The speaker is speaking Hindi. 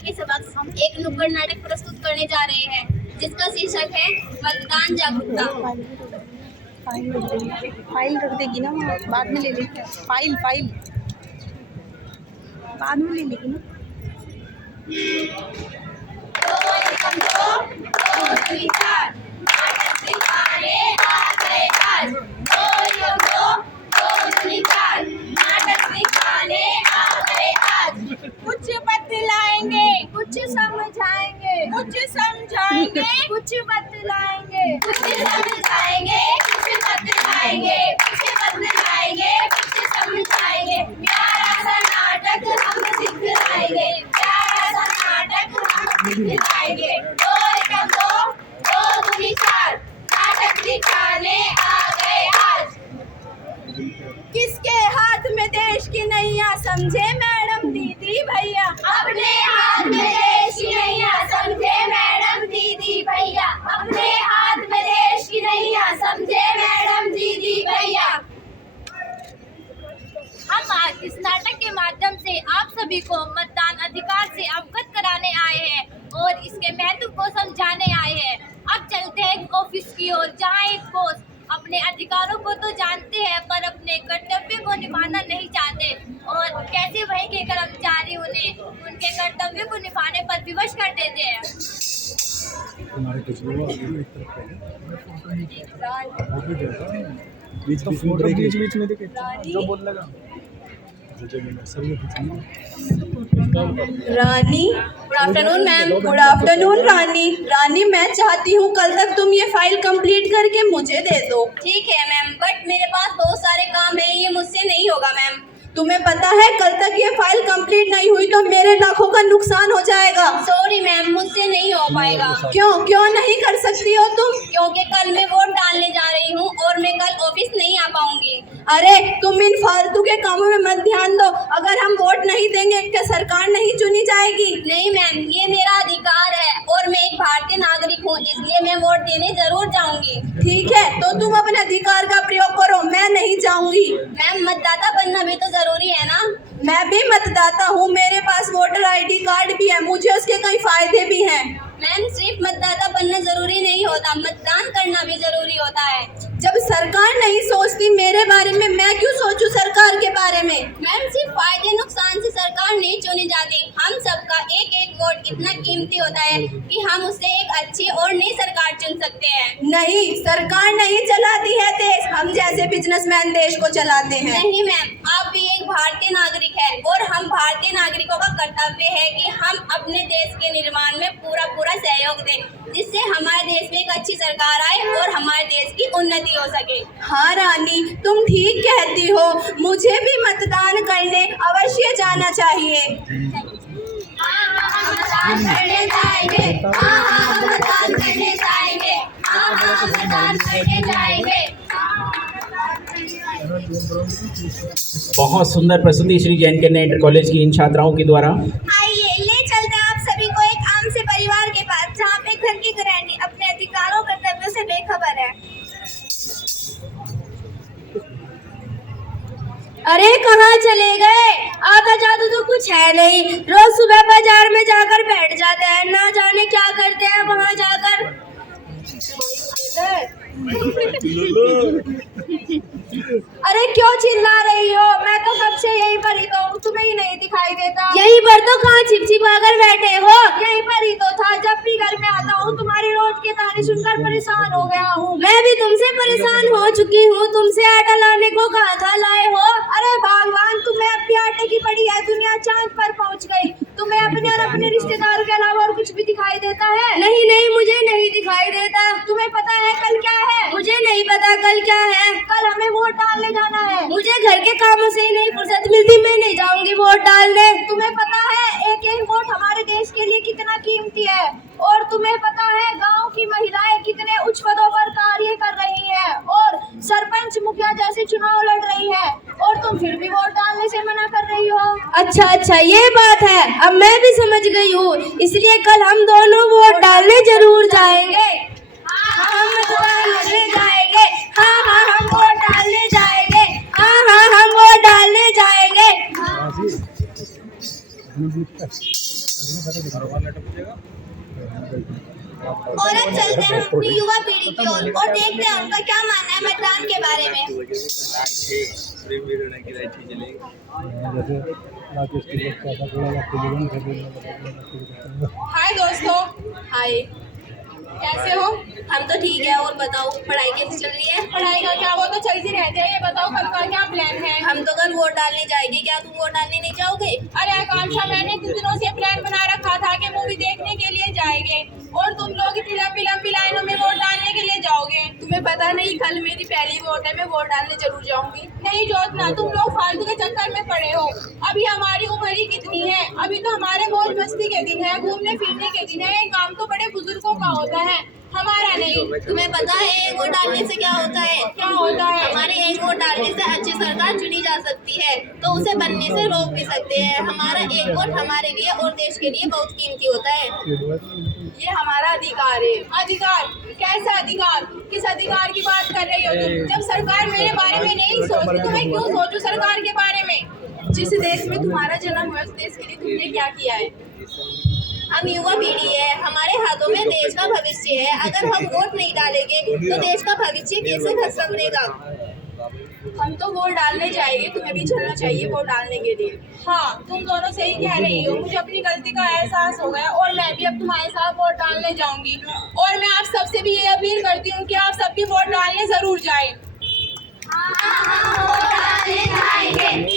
के समक्ष हम एक नुक्कड़ नाटक प्रस्तुत करने जा रहे हैं, जिसका शीर्षक है मतदान जागरूकता। फाइल रख देगी ना, बाद में ले लेगी। फाइल बाद में ले लेगी ना। कुछ बतलाएंगे, कुछ समझाएंगे, कुछ समझाएंगे, कुछ बतलाएंगे, कुछ समझाएंगे, कुछ बतलाएंगे, कुछ बतलाएंगे, कुछ समझाएंगे। प्यारा सा नाटक हम दिखलाएंगे, प्यारा सा नाटक हम दिखलाएंगे। दो एकम दो, दो दूनी चार, नाटक दिखाने आ गए आज। किसके हाथ में देश की नैया, समझे मैडम दीदी भैया। अपने हाथ में देश की नैया, समझे मैडम दीदी भैया। अपने हाथ में देश की नैया, समझे मैडम दीदी भैया। हम आज इस नाटक के माध्यम से आप सभी को मतदान अधिकार से अवगत कराने आए हैं और इसके महत्व को समझाने आए हैं। अब चलते हैं एक ऑफिस की ओर, जहाँ एक बॉस अपने अधिकारों को तो जानते हैं पर अपने कर्तव्य को निभाना नहीं चाहते, और कैसे वहीं के कर्मचारी उन्हें उनके कर्तव्य को निभाने पर विवश कर देते हैं। बीच में देखे जो बोल लगा Rani, good afternoon ma'am. Good afternoon Rani, मैं चाहती हूँ कल तक तुम ये फाइल कंप्लीट करके मुझे दे दो। ठीक है मैम, बट मेरे पास बहुत सारे काम है, ये मुझसे नहीं होगा मैम। तुम्हें पता है कल तक ये फाइल कंप्लीट नहीं हुई तो मेरे लाखों का नुकसान हो जाएगा। सॉरी मैम, मुझसे नहीं हो पाएगा। क्यों नहीं कर सकती हो तुम? क्योंकि कल मैं वोट डालने जा रही हूँ और मैं कल ऑफिस नहीं आ पाऊंगी। अरे तुम इन फालतू के कामों में मत ध्यान दो। अगर हम वोट नहीं देंगे क्या सरकार नहीं चुनी जाएगी? नहीं मैम, ये मेरा अधिकार है और मैं एक भारतीय नागरिक हूँ, इसलिए मैं वोट देने जरूर जाऊंगी। ठीक है, तो तुम अपने अधिकार का प्रयोग करो, मैं नहीं जाऊंगी। मैम, मतदाता बनना भी तो जरूरी है ना। मैं भी मतदाता हूँ, मेरे पास वोटर ID कार्ड भी है, मुझे उसके कई फायदे भी हैं। मैम, सिर्फ मतदाता बनना जरूरी नहीं होता, मतदान करना भी जरूरी होता है। जब सरकार नहीं सोचती मेरे बारे में, मैं क्यों सोचूं सरकार के बारे में? मैम, सिर्फ फायदे नुकसान से सरकार नहीं चुनी जाती। हम सबका एक एक वोट इतना कीमती होता है कि हम उससे एक अच्छी और नई सरकार चुन सकते हैं। नहीं, सरकार नहीं चलाती है देश, हम जैसे बिजनेसमैन देश को चलाते हैं। नहीं मैम, आप भी एक भारतीय नागरिक है और हम भारतीय नागरिकों का कर्तव्य है कि हम अपने देश के निर्माण में पूरा सहयोग दें, जिससे हमारे देश में एक अच्छी सरकार आए और हमारे देश की उन्नति हो सके। हाँ रानी, तुम ठीक कहती हो, मुझे भी मतदान करने अवश्य जाना चाहिए। मतदान करने जाएंगे, मतदान करने जाएंगे, मतदान करने जाएंगे। बहुत सुंदर प्रस्तुति श्री जैन कन्या इंटर कॉलेज की इन छात्राओं के द्वारा। आइए ले चलते हैं आप सभी को एक आम से परिवार के पास, जहाँ पे घर की गृहिणी अपने अधिकारों कर्तव्यों से बेखबर है। अरे कहाँ चले गए? आता जाता तो कुछ है नहीं, रोज सुबह बाजार में जाकर बैठ जाते हैं, ना जाने क्या करते हैं वहाँ जाकर। अरे क्यों चिल्ला रही हो? मैं तो कब से यहीं पर ही तो हूँ, तुम्हें ही नहीं दिखाई देता? यहीं पर तो कहाँ चिपचिपाकर बैठे हो? यहीं पर ही तो था, जब भी घर में आता हूँ तुम्हारी रोज के ताने सुनकर परेशान हो गया हूँ। मैं भी तुमसे परेशान हो चुकी हूँ, तुमसे आटा लाने को कहा था, लाए हो? अरे भगवान, तुम्हें अब भी आटे की पड़ी है, दुनिया चांद पर पहुँच गई। तुम्हें अपने और अपने रिश्तेदारों के अलावा और कुछ भी दिखाई देता है? नहीं, मुझे नहीं दिखाई देता। तुम्हें पता है कल क्या है? मुझे नहीं पता कल क्या है। कल हमें वोट डालने जाना है। मुझे घर के कामों से ही नहीं फुर्सत मिलती, मैं नहीं जाऊंगी वोट डालने। तुम्हें पता है एक एक वोट हमारे देश के लिए कितना कीमती है, और तुम्हें पता है गांव की महिलाएं कितने उच्च पदों पर कार्य कर रही हैं और सरपंच मुखिया जैसे चुनाव लड़ रही है, और तुम फिर भी वोट डालने से मना कर रही हो। अच्छा, ये बात है, अब मैं भी समझ गई हूँ, इसलिए कल हम दोनों वोट डालने जरूर जाएंगे। हम मतदान करने जाएंगे, हम वोट डालने जाएंगे, हम वोट डालने जाएंगे। और अब चलते हैं हम अपनी युवा पीढ़ी की ओर और देखते हैं उनका क्या मानना है मतदान के बारे में। हाय दोस्तों। हाय, कैसे हो? हम तो ठीक है। और बताओ पढ़ाई कैसी चल रही है? पढ़ाई का क्या, वो तो चलती रहती है। ये बताओ कल का क्या प्लान है? हम तो कल वोट डालने जाएंगे, क्या तुम वोट डालने नहीं जाओगे? अरे आकांक्षा, मैंने कुछ दिनों से प्लान बना रखा था कि मूवी देखने के लिए जाएंगे और तुम लोग इतनी लंबी लंबी लाइनों में वोट डालने के लिए जाओगे। तुम्हें पता नहीं कल मेरी पहली वोट है, मैं वोट डालने जरूर जाऊंगी। नहीं जोतना, तुम लोग फालतू के चक्कर में पड़े हो। अभी हमारी उम्र ही कितनी है, अभी तो हमारे मौज मस्ती के दिन है, घूमने फिरने के दिन है। ये काम तो बड़े बुजुर्गों का होता है, हमारा नहीं। तुम्हें पता है एक वोट डालने से क्या होता है? क्या होता है? हमारे एक वोट डालने से अच्छी सरकार चुनी जा सकती है, तो उसे बनने से रोक भी सकते हैं। हमारा एक वोट हमारे लिए और देश के लिए बहुत कीमती होता है। ये हमारा अधिकार है। अधिकार? कैसा अधिकार? किस अधिकार की बात कर रही हो तुम? जब सरकार मेरे बारे में नहीं सोचती तो मैं क्यों सोचूं सरकार के बारे में? जिस देश में तुम्हारा जन्म हुआ उस देश के लिए तुमने क्या किया है? हम युवा पीढ़ी है, हमारे हाथों में देश का भविष्य है। अगर हम वोट नहीं डालेंगे तो देश का भविष्य कैसे संवरेगा? हम तो वोट डालने जाएंगे, तुम्हें भी चलना चाहिए वोट डालने के लिए। हाँ, तुम दोनों सही कह रही हो। मुझे अपनी गलती का एहसास हो गया और मैं भी अब तुम्हारे साथ वोट डालने जाऊंगी। और मैं आप सबसे भी ये अपील करती हूँ कि आप सब भी वोट डालने जरूर जाएं। वोट डालने जाएंगे।